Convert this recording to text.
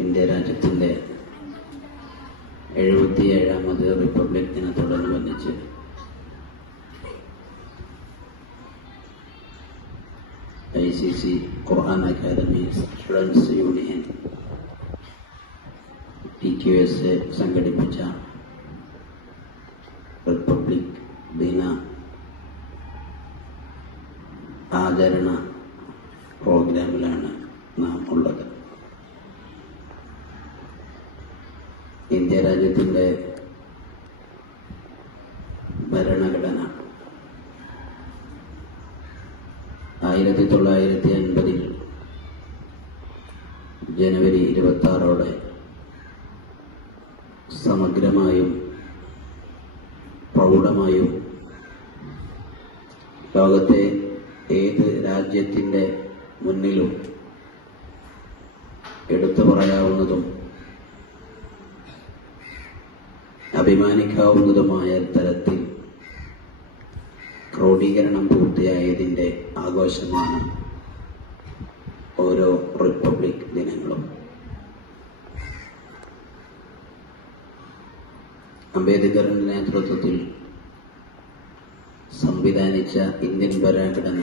India രാജ്യത്തിന്റെ എഴുപത്തിയേഴാമത് republic ദിനത്തോടനുബന്ധിച്ച് I C C Quran academy students union T Q S A സംഘടിപ്പിച്ച republic ദിന ആചരണ പ്രോഗ്രാമിലാണ് നാം ഉള്ളത്. ഇന്ത്യ രാജ്യത്തിന്റെ ഭരണഘടന. ആയിരത്തി തൊള്ളായിരത്തി അൻപതിൽ ജനുവരി ഇരുപത്തി ആറോടെ സമഗ്രമായും പ്രൗഢമായും ലോകത്തെ ഏത് രാജ്യത്തിന്റെ മുന്നിലും എടുത്തു പറയാവുന്നതും അഭിമാനിക്കാവുന്നതുമായ തരത്തിൽ ക്രോഡീകരണം പൂർത്തിയായതിന്റെ ആഘോഷമാണ് ഓരോ റിപ്പബ്ലിക് ദിനങ്ങളും. അംബേദ്കറിന്റെ നേതൃത്വത്തിൽ സംവിധാനിച്ച ഇന്ത്യൻ ഭരണഘടന